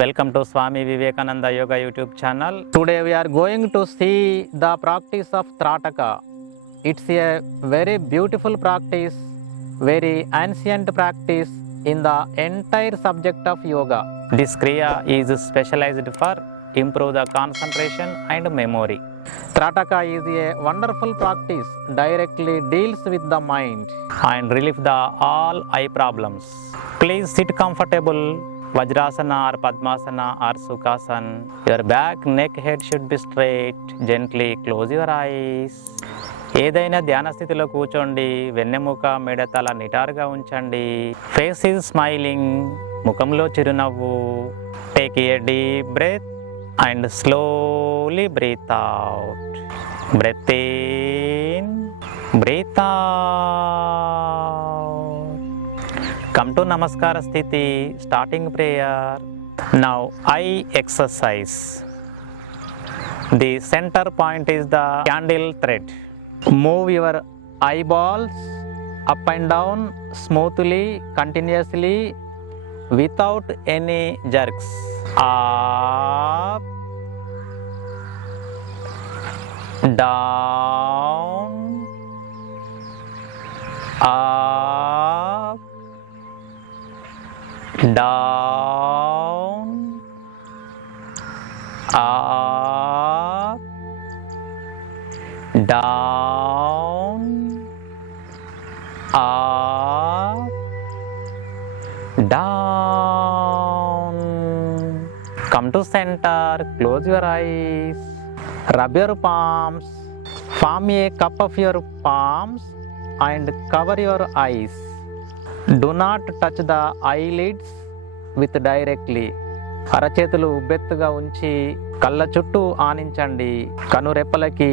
Welcome to Swami Vivekananda Yoga YouTube channel. Today we are going to see the practice of Trataka. It's a very beautiful practice, very ancient practice in the entire subject of yoga. This Kriya is specialized for improve the concentration and memory. Trataka is a wonderful practice, directly deals with the mind and relieve the all eye problems. Please sit comfortable. Vajrasana or Padmasana or Sukhasana. Your back, neck, head should be straight. Gently close your eyes. ఏదైనా ధ్యాన స్థితిలో కూర్చోండి. వెన్నెముక మెడతల నిటారుగా ఉంచండి. Face is smiling. ముఖంలో చిరునవ్వు. Take a deep breath and slowly breathe out. Breath in, breathe out. Come to Namaskara Sthiti, starting prayer. Now eye exercise. The center point is the candle thread. Move your eyeballs up and down smoothly, continuously, without any jerks. Up, down, up, down, up, down, up, down. Come to center, close your eyes, rub your palms, form a cup of your palms and cover your eyes. Do not touch the eyelids with directly. అరచేతులు ఉబ్బెత్తుగా ఉంచి కళ్ళ చుట్టూ ఆనించండి. కనురెప్పలకి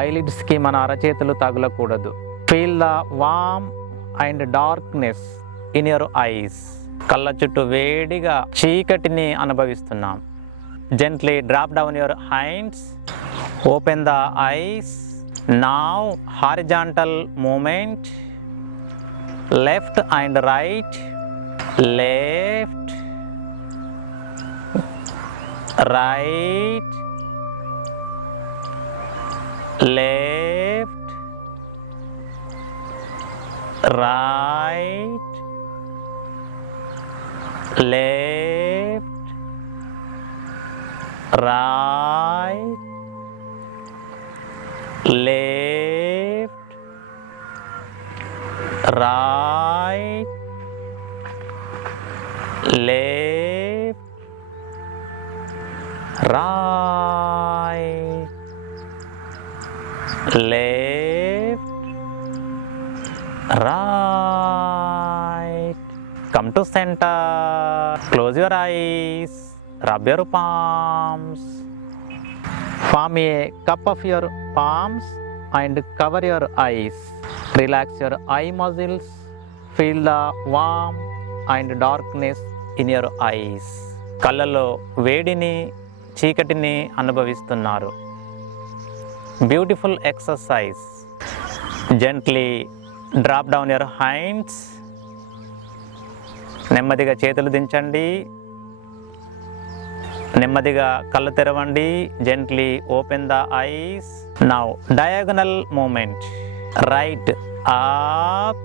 ఐలిడ్స్కి మన అరచేతులు తగలకూడదు. Feel the warm and darkness in your eyes. కళ్ళ చుట్టూ వేడిగా చీకటిని అనుభవిస్తున్నాం. Gently drop down your hands. Open the eyes. Now horizontal movement. Left and right, left, right, left, right, left, right, left, right, left, right, left, right. Come to center. Close your eyes. Rub your palms. Form a cup of your palms and cover your eyes. Relax your eye muscles. Feel the warmth and darkness in your eyes. కళ్ళలో వేడిని చీకటిని అనుభవిస్తున్నారు. Beautiful exercise. Gently drop down your hands. నెమ్మదిగా చేతులు దించండి. నెమ్మదిగా కళ్ళు తెరవండి. Gently open the eyes. Now diagonal movement. Right up,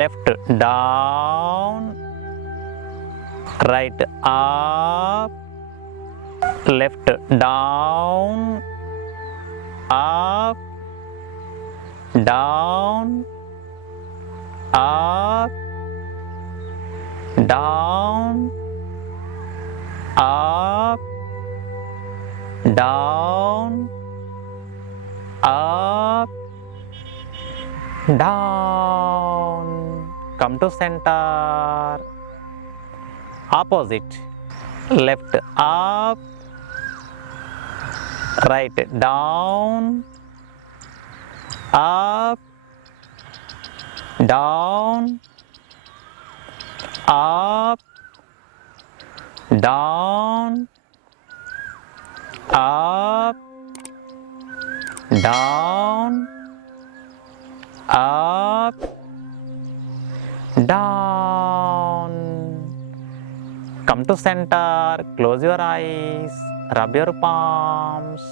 left down, right up, left down, up, down, up, down, up, down, up, down. Come to center. Opposite. Left up, right down, up, down, up, down, up, down, up, down. Come to center, close your eyes, rub your palms.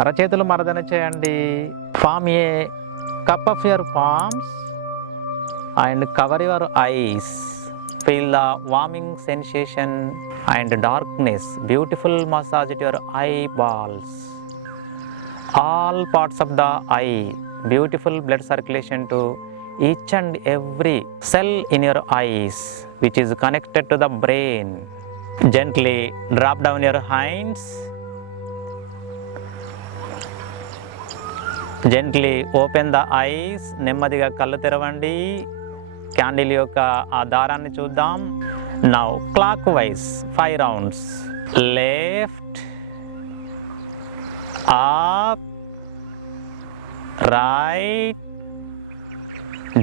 అరచేతులు మర్దన చేయండి. Form a cup of your palms and cover your eyes. Feel the warming sensation and darkness. Beautiful massage at your eyeballs. All parts of the eye. Beautiful blood circulation to each and every cell in your eyes, which is connected to the brain. Gently drop down your hands. Gently open the eyes. నెమ్మదిగా కళ్ళు తెరవండి. క్యాండిల్ యొక్క ఆ దారాన్ని చూద్దాం. Now clockwise 5 rounds. Left, up, right,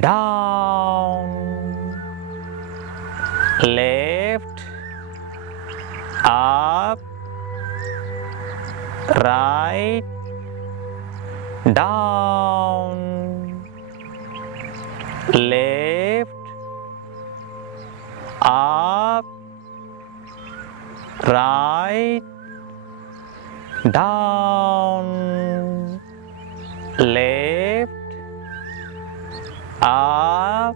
down, left, up, right, down, left, up, right, down, left, up,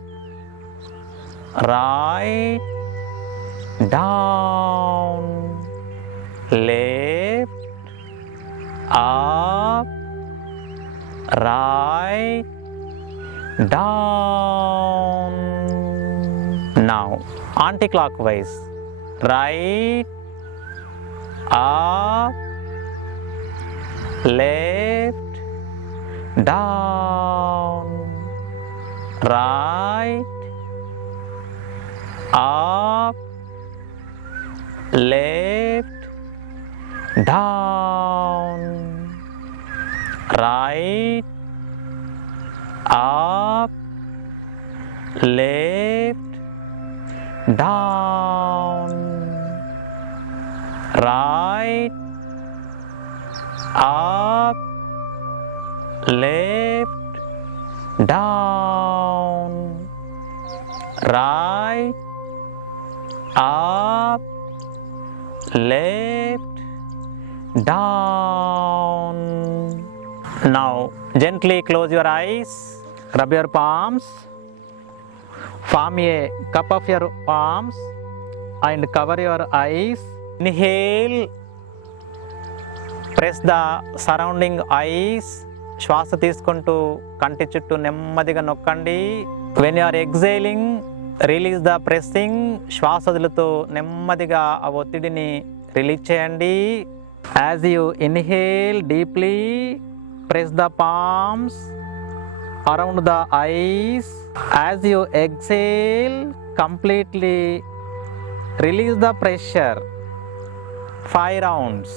right, down, left, up, right, down. Now anti-clockwise, right, up, left, down, right, up, left, down, right, up, left, down, right, up, left, down, right, up, left, down. Now gently close your eyes, rub your palms, form a cup of your palms and cover your eyes. Inhale, press the surrounding eyes. శ్వాస తీసుకుంటూ కంటి చుట్టూ నెమ్మదిగా నొక్కండి. When you are exhaling, release the pressing. శ్వాస వదులుతూ నెమ్మదిగా ఆ ఒత్తిడిని రిలీజ్ చేయండి. As you inhale deeply, press the palms around the eyes. As you exhale, completely release the pressure. 5 rounds.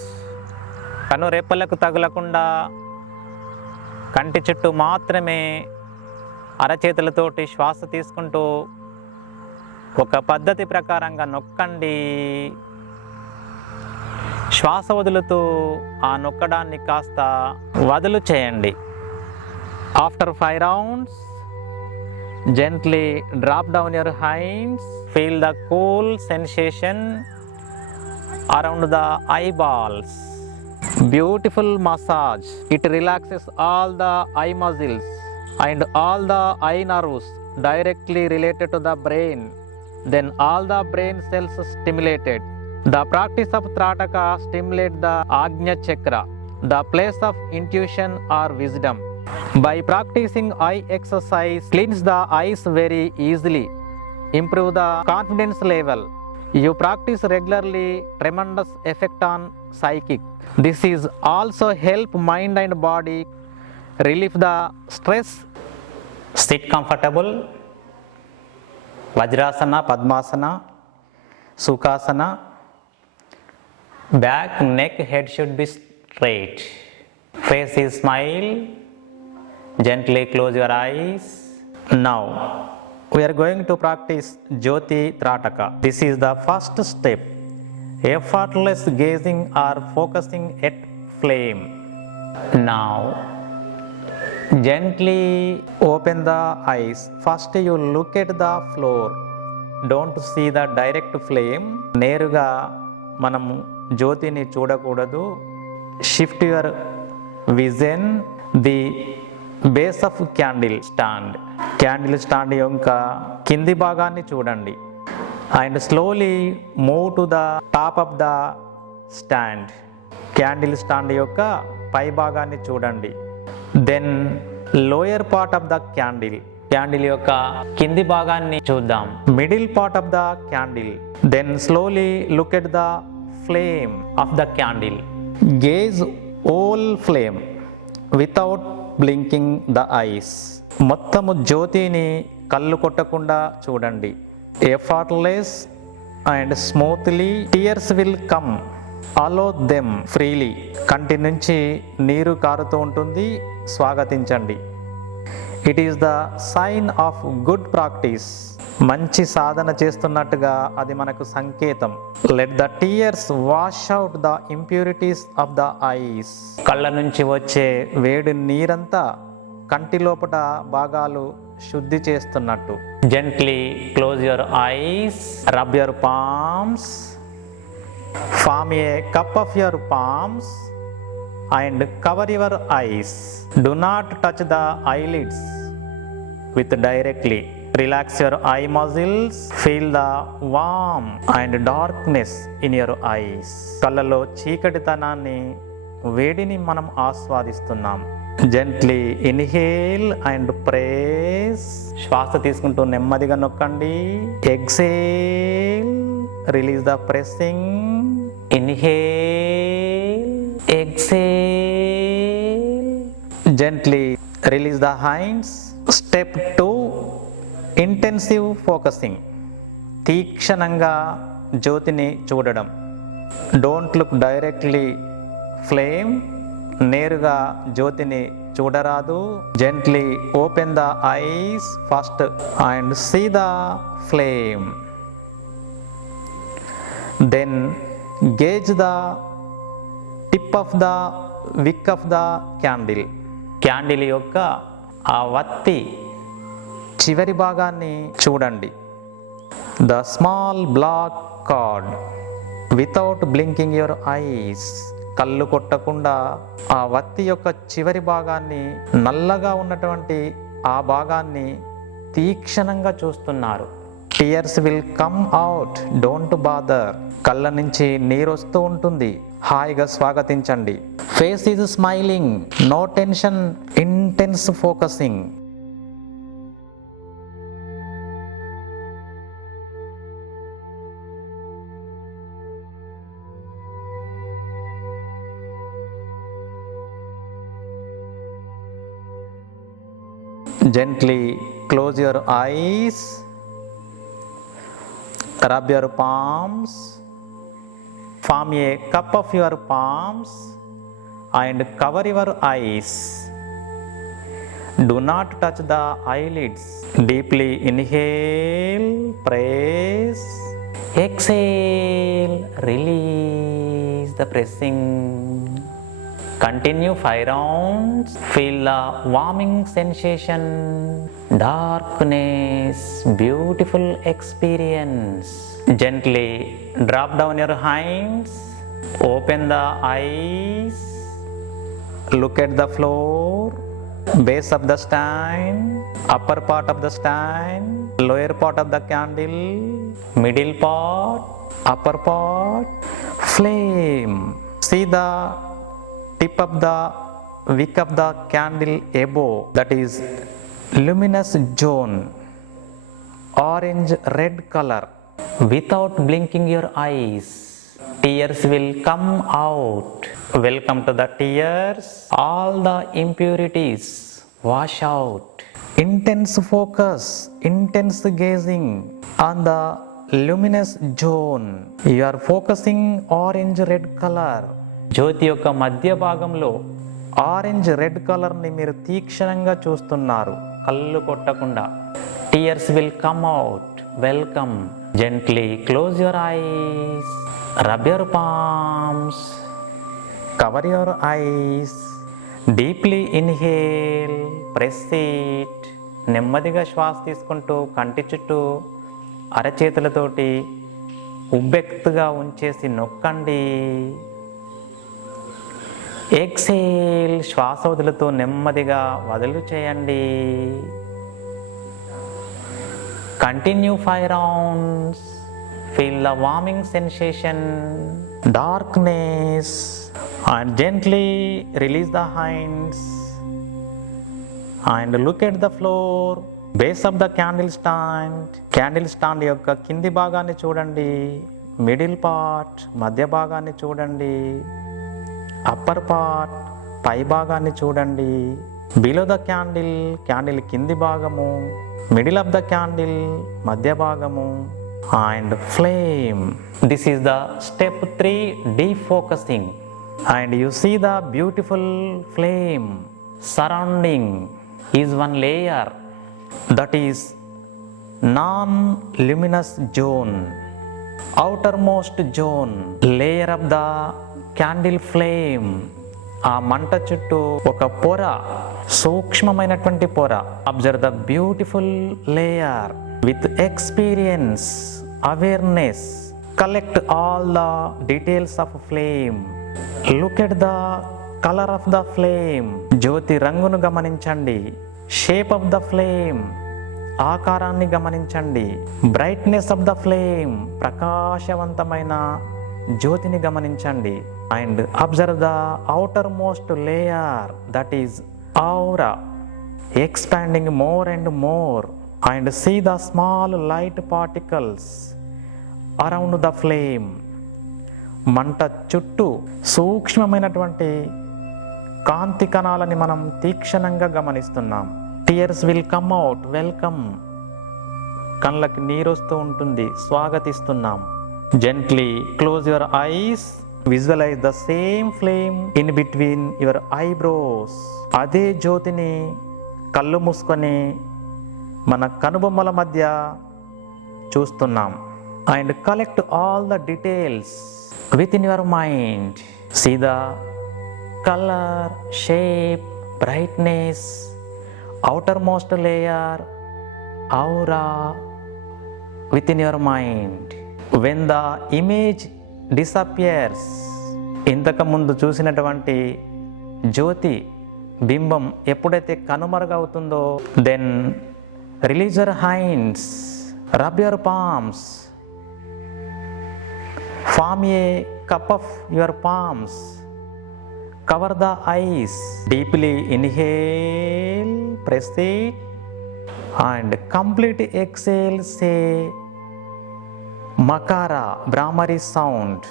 కను రెప్పలకు తగలకుండా కంటి చుట్టూ మాత్రమే అరచేతులతోటి శ్వాస తీసుకుంటూ ఒక పద్ధతి ప్రకారంగా నొక్కండి. శ్వాస వదులుతూ ఆ నొక్కడాన్ని కాస్త వదులు చేయండి. After 5 rounds, gently drop down your hands. Feel the cool sensation around the eyeballs. Beautiful massage. It relaxes all the eye muscles and all the eye nerves directly related to the brain. Then all the brain cells stimulated. The practice of Trataka stimulates the Ajna Chakra, the place of intuition or wisdom. By practicing eye exercise, cleanse the eyes very easily, improve the confidence level. You practice regularly, tremendous effect on psychic. This is also help mind and body, relieve the stress. Sit comfortable. Vajrasana, Padmasana, Sukhasana. Back, neck, head should be straight. Face is smile. Gently close your eyes. Now we are going to practice Jyoti Trataka. This is the first step. Effortless gazing or focusing at flame. Now gently open the eyes. First you look at the floor. Don't see the direct flame. నేరుగా మనము జ్యోతిని చూడకూడదు. Shift your vision the base of candle stand. Candle stand యొక్క కింది భాగాన్ని చూడండి. And slowly move to the top of the stand. Candle stand యొక్క పై భాగాన్ని చూడండి. Then lower part of the candle. Candle యొక్క కింది భాగాన్ని చూద్దాం. Middle part of the candle. Then slowly look at the flame of the candle. Gaze all flame without blinking the eyes. మొత్తము జ్యోతిని కళ్ళు కొట్టకుండా చూడండి. Effortless and smoothly tears will come. Allow them freely. కంటి నుంచి నీరు కారుతూ ఉంటుంది, స్వాగతించండి. It is the sign of good practice. మంచి సాధన చేస్తున్నట్టుగా అది మనకు సంకేతం. Let the tears wash out the impurities of the eyes. కళ్ళ నుంచి వచ్చే వేడి నీరంతా కంటి లోపల భాగాలు శుద్ధి చేస్తున్నట్టు. Gently close your eyes, rub your palms, form a cup of your palms and cover your eyes. Do not touch the eyelids with directly. Relax your eye muscles. Feel the warmth and darkness in your eyes. కళ్ళలో చీకటితనాన్ని, వేడిని మనం ఆస్వాదిస్తున్నాం. Gently inhale and press. శ్వాస తీసుకుంటూ నెమ్మదిగా నొక్కండి. Exhale, release the pressing. Inhale, exhale, gently release the hands. Step 2, intensive focusing. తీక్షణంగా జ్యోతిని చూడడం. Don't look directly flame. నేరుగా జ్యోతిని చూడరాదు. Gently open the eyes first and see the flame. Then gaze the tip of the wick of the candle. Candle యొక్క ఆ వత్తి చివరి భాగాన్ని చూడండి. The small black card without blinking your eyes. కళ్ళు కొట్టకుండా ఆ వత్తి యొక్క చివరి భాగాన్ని, నల్లగా ఉన్నటువంటి ఆ భాగాన్ని తీక్షణంగా చూస్తున్నారు. Tears will come out, don't bother. కళ్ళ నుంచి నీరు వస్తూ ఉంటుంది, హాయిగా స్వాగతించండి. Face is smiling, no tension, intense focusing. Gently close your eyes, rub your palms, form a cup of your palms and cover your eyes. Do not touch the eyelids. Deeply inhale, press, exhale, release the pressing. Continue 5 rounds. Feel the warming sensation, darkness, beautiful experience. Gently drop down your hands, open the eyes, look at the floor, base of the stand, upper part of the stand, lower part of the candle, middle part, upper part, flame. See the tip of the wick of the candle above, that is luminous zone, orange red color. Without blinking your eyes, tears will come out. Welcome to the tears. All the impurities wash out. Intense focus, intense gazing on the luminous zone. You are focusing orange red color. జ్యోతి యొక్క మధ్య భాగంలో orange red కలర్ని మీరు తీక్షణంగా చూస్తున్నారు, కళ్ళు కొట్టకుండా. Tears will come out. Welcome. Gently close your eyes, rub your palms, cover your eyes, deeply inhale, press it. నెమ్మదిగా శ్వాస తీసుకుంటూ కంటి చుట్టూ అరచేతులతోటి ఉబ్బెత్తుగా ఉంచేసి నొక్కండి. ఎక్సేల్, శ్వాస వదులుతూ నెమ్మదిగా వదులు చేయండి. కంటిన్యూ 5 rounds. Feel the warming sensation, darkness, and gently release the hands and look at the floor. Base of the candle stand యొక్క కింది భాగాన్ని చూడండి, మిడిల్ పార్ట్ మధ్య భాగాన్ని చూడండి, అప్పర్ పార్ట్ పై భాగాన్ని చూడండి, బిలో ద క్యాండిల్ కింది భాగము, మిడిల్ ఆఫ్ ద క్యాండిల్ మధ్య భాగము, and flame. This is the step 3, defocusing. And you see the beautiful flame surrounding is one layer, that is non-luminous zone, outermost zone, layer of the candle flame. ఆ మంట చుట్టూ ఒక పొర, సూక్ష్మమైనటువంటి పొర. Observe the beautiful layer with experience, awareness. Collect all the details of flame. Look at the color of the flame. జ్యోతి రంగును గమనించండి. Shape of the flame, ఆకారాన్ని గమనించండి. బ్రైట్నెస్ ఆఫ్ ద ఫ్లేమ్, ప్రకాశవంతమైన జ్యోతిని గమనించండి. And observe the outer most layer, that is aura, expanding more and more. And see the small light particles around the flame. మంట చుట్టూ సూక్ష్మమైనటువంటి కాంతి కణాలని మనం తీక్షణంగా గమనిస్తున్నాం. Tears will come out, welcome. కళ్ళకి నీరొస్తూ ఉంటుంది, స్వాగతిస్తున్నాం. Gently close your eyes. Visualise the same flame in between your eyebrows. అదే జ్యోతిని కళ్ళు మూసుకొని మన కనుబొమ్మల మధ్య చూస్తున్నాం. And collect all the details within your mind. See the colour, shape, brightness, outer most layer, aura within your mind. When the image disappears, ఇంతకు ముందు చూసినటువంటి జ్యోతి బింబం ఎప్పుడైతే కనుమరుగవుతుందో, then release your hands, rub your palms, form a cup of your palms, cover the eyes, deeply inhale, press it, and complete exhale. Say makara, Bhramari sound.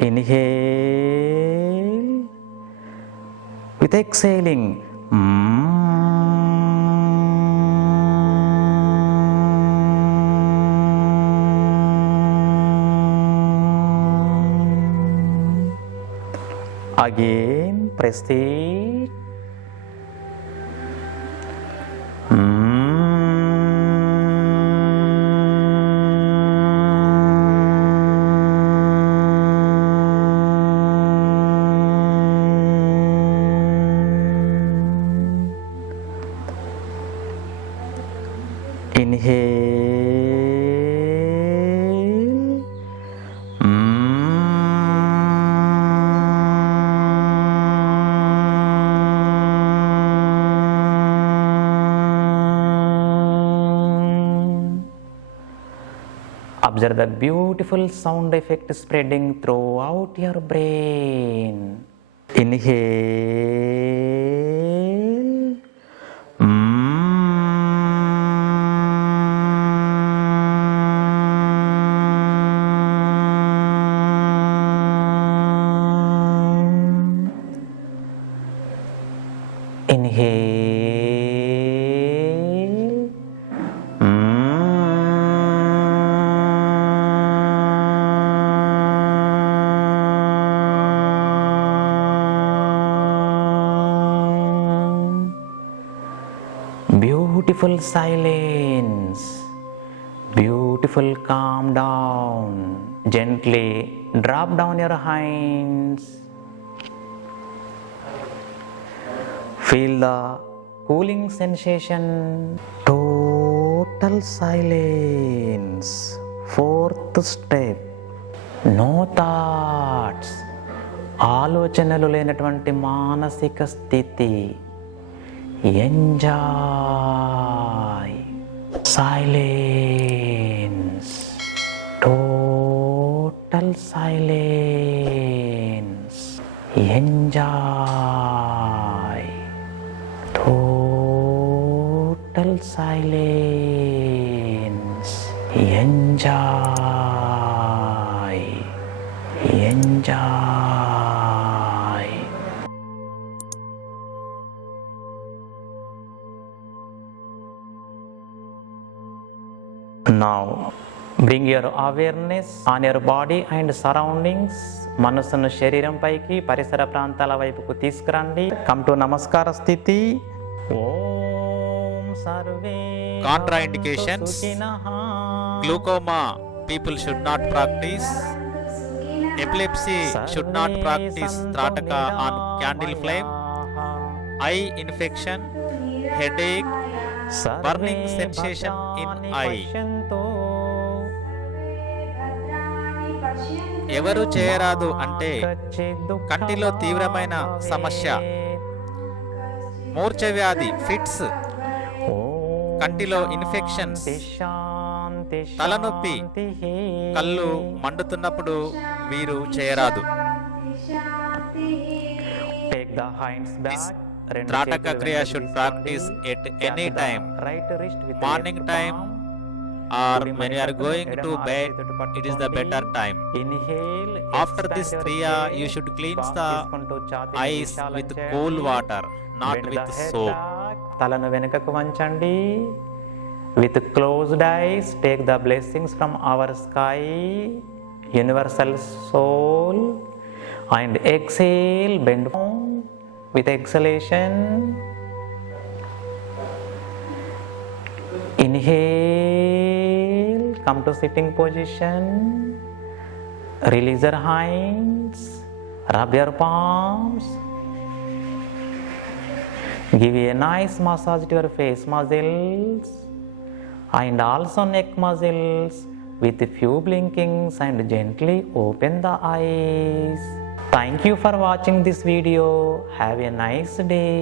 Inhale with exhaling. Again, press it. Inhale. Observe the beautiful sound effect spreading throughout your brain. Inhale. Inhale. Beautiful silence. Beautiful calm down. Gently drop down your hands. Feel the cooling sensation. Total total silence. Fourth step, no thoughts. ఆలోచనలు లేనటువంటి మానసిక స్థితి. Enjoy silence, total silence. Enjoy total silence. Enjoy enjoy. Now bring your awareness on your body and surroundings. మనసును శరీరం పైకి పరిసర ప్రాంతాల వైపుకు తీసుకురండి. కమ్ టు నమస్కార స్థితి. ఓం survey. Contraindications: glaucoma people should not practice. Epilepsy should not practice Trataka on candle flame. Eye infection, headache, burning sensation in eye. ఎవరు చేయరాదు అంటే కంటిలో తీవ్రమైన సమస్య, మూర్ఛ వ్యాధి ఫిట్స్, కంటిలో ఇన్ఫెక్షన్స్, తలనొప్పి, కళ్ళు మండుతున్నప్పుడు వీరు చేయరాదు. Trataka Kriya should practice at any time, morning time or when you are going to bed, it is the better time. After this Kriya, you should cleanse the eyes with cool water, not with soap. తలను వెనుకకు వంచండి. With closed eyes, take the blessings from our sky, universal soul, and exhale, bend down. With exhalation, inhale, come to sitting position. Release your hands, rub your palms. Give a nice massage to your face muscles and also neck muscles with a few blinkings, and gently open the eyes. Thank you for watching this video. Have a nice day.